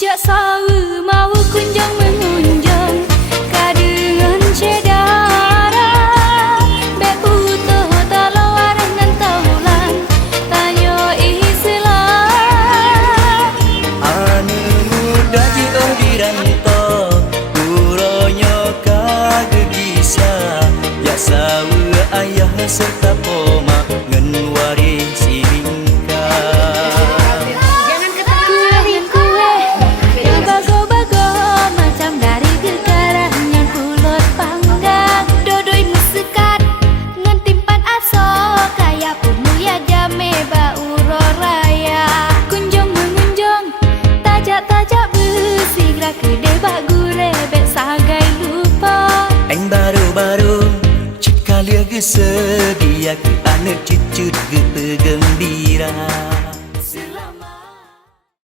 Jak sawu mau kunjung mengunjung kadengan cedara be utuh talawar ngan taulan tanyo islah anu muda jiong diranto uronyo kagegisa ya sawu ayah serta poma ngen waris silingka. Kedai bak gure bek sagai lupa Anh baru-baru cik kali sedia ke anak cucut gembira.